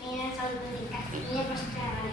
నేనే చదువుతుంది ఇంకా నేనే ఫస్ట్ రావాలి.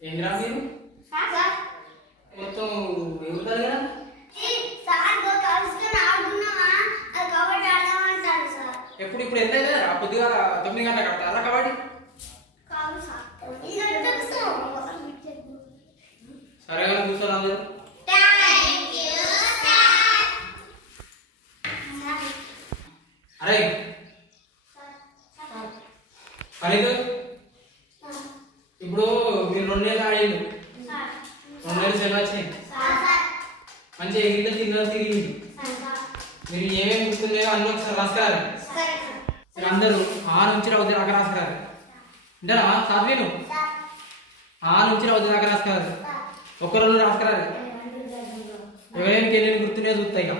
ఏంద్రా మీరు మొత్తం ఎగురుతారు కదా ఎప్పుడు ఇప్పుడు ఎంత అవుతుంది పొద్దుగా 9 గంటల కడతారా కబడ్డీ సరే కానీ కూర్చోరు అందరూ అరే పనితో ఇప్పుడు మీరు 2 నెలలు ఆడిండు 2 నెలలు సెలవు వచ్చినాయి మంచిగా ఎగిరిలో తిన్నారు తిరిగి మీరు ఏమేమి గుర్తుందేవో అన్నీ ఒకసారి రాసుకురారు మీరు అందరూ ఆ నుంచి వద్దు దాకా రాసుకురారు అంటారా సాధ్వీను ఆ నుంచి వద్దు దాకా రాసుకురారు ఒక్కరోజు రాసుకురారు ఎవరేమికి ఏమేమి గుర్తుండే చూస్తాయి ఇక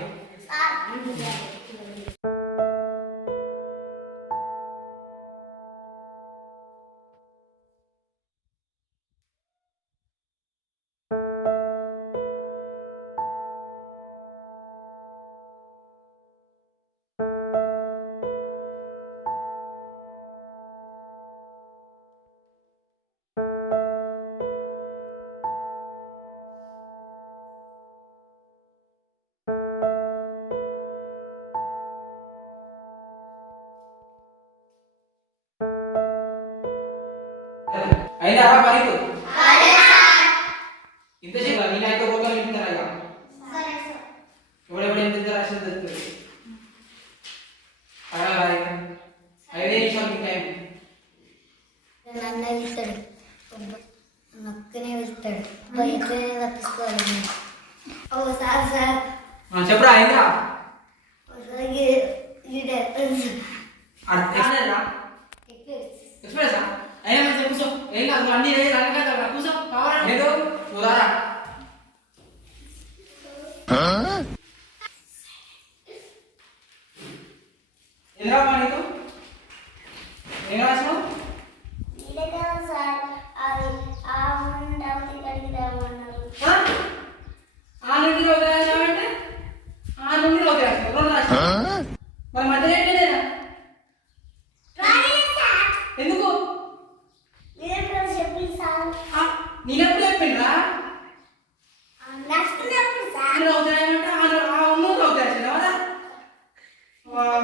అయినా పనికి ఇంతసేపు నేను అయితే ఒకరు ఇంటున్నారా ఇక ఎవడెప్పుడు ఎంత రాసిన తెలుస్తుంది 5 నిమిషాలు టైం నన్ను వెళ్తాడు నొక్కనే వెళ్తాడు బయటనే తప్పించుకోవాలి ఓ సార్ సార్ చెప్పరా అయిందా ఎక్స్ప్రెస్ అయినా మంచిగా కూర్చో ఏం కాదు అన్ని అనగా కూర్చో కావాలా లేదు చూడారా ఎందుకు నీకు ఏం రాసినావు ఆ నుండి రావుతాయంటే ఆ నుండి రావుతాయి 2 రాసినా మరి మధ్యలో ఏంటేనా ఎందుకు నేనెప్పుడు చెప్పిండ్రా అవుతాయంటే ఉన్నది అవుతాయి కదా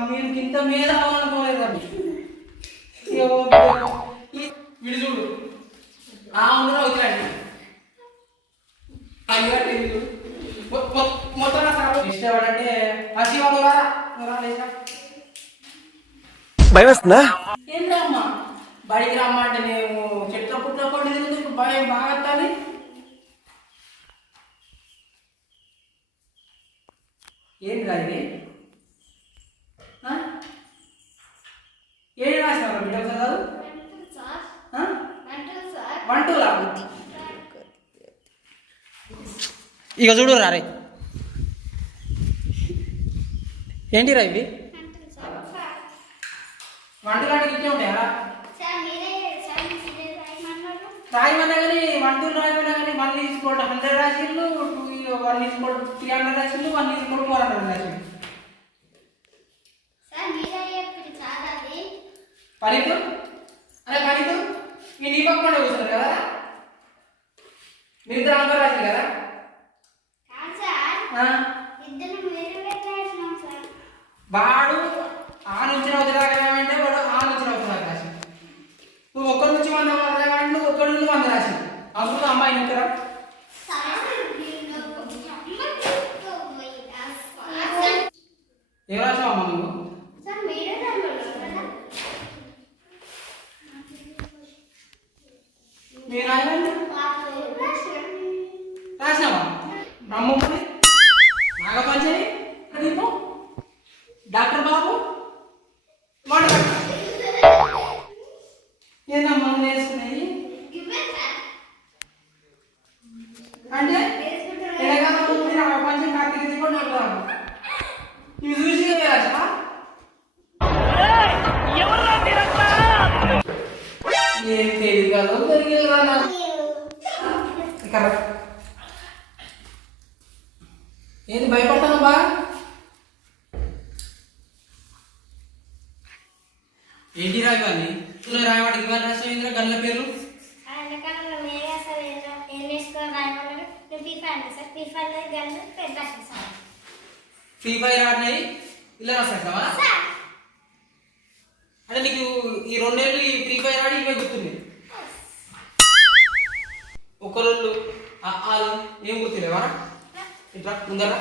మీరు ఇంత మీద అవ్వాలనుకోలేదు విడి చూడు ఆ ఉన్నది అవుతాయండి మొత్తం ఇష్టపడంటే భయం వస్తుందా ఏం రామ్మా బడికి రమ్మా అంటే నేను చెట్ల పుట్ల పండు తిరుగుతూ ఇప్పుడు భయం బాగా వస్తుంది ఏంటి ఇది ఏం రాసినారా బిడ్డ చదువు సార్ 1 2 లా ఇక చూడు రే ఏంటిరా ఇవి 1 2 లాంటి ఇచ్చే ఉంటాయా రాయమన్నా కానీ 1 2 రాయమన్నా కానీ 1 ఈక్వల్ 100 రాసిళ్ళు 2 1 ఈక్వల్ 300 రాసిళ్ళు 1 ఈక్వల్ 400 రాసిళ్ళు పనితు అరే పనితు మీ నీ పక్కన కూర్చున్నారు కదా మీరు ఇద్దరు అందరూ రాసింది కదా వాడు ఆ నుంచి రాగామంటే వాడు ఆ నుంచి రాసి నువ్వు ఒక్కడి నుంచి 100 రాగామంటే నువ్వు ఒక్కడి నుంచి 100 రాసి అప్పుడు అమ్మాయి ఉంటారా ఏం రాసావు అమ్మ నువ్వు నేను రాసినావా బ్రహ్మపురి నాగపంచమి దీపం డాక్టర్ బాబు ఏందమ్మా నేర్చుకున్నాయి అంటే తెలంగాణ నాగపంచమి కార్తీక దీపం డాక్టర్ బాబు ఇవి చూసి రాసా ఏం తెలియదు కదా జరిగింది రా కరెక్ట్ ఏంది భయపడతాను బా ఏంటి రాయవాన్ని ఇలా రాయవాడికి ఇవ్వాలి రాసిన ఇంద్ర గల్ల పేరు ఫ్రీ ఫైర్ ఆడినాయి ఇలా రాసావా అంటే నీకు ఈ 2 ఏళ్ళు ఈ ఫ్రీ ఫైర్ ఆడి ఇవే గుర్తుంది ఒక రోజు ఆలు ఏం గుర్తులేవా ఇట్లా ముందరా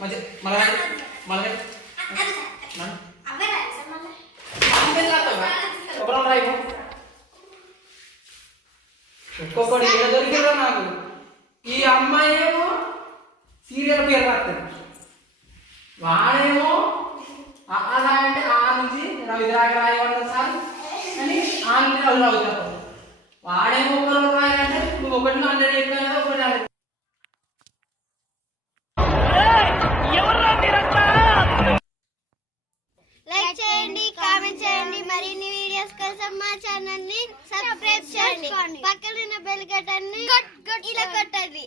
మంచి మళ్ళీ ఒక్కొక్కటి ఏదో దొరికిరా నాకు ఈ అమ్మాయి ఏమో సీరియల్ పేరు రాస్తుంది వాడేమో అలా అంటే ఆ నుంచి రవిద్రాగ రాయమంటారు సార్ అని ఆ నుంచి రవి రావుతారు వాడేమో ఒకరు రాయాలంటే నువ్వు 100 చెప్పినా కదా 100 లైక్ చేయండి కామెంట్ చేయండి మరిన్ని వీడియోస్ కోసం మా ఛానల్ ని సబ్స్క్రైబ్ చేయండి పక్కన ఉన్న బెల్ బటన్ ని ఇలా కొట్టండి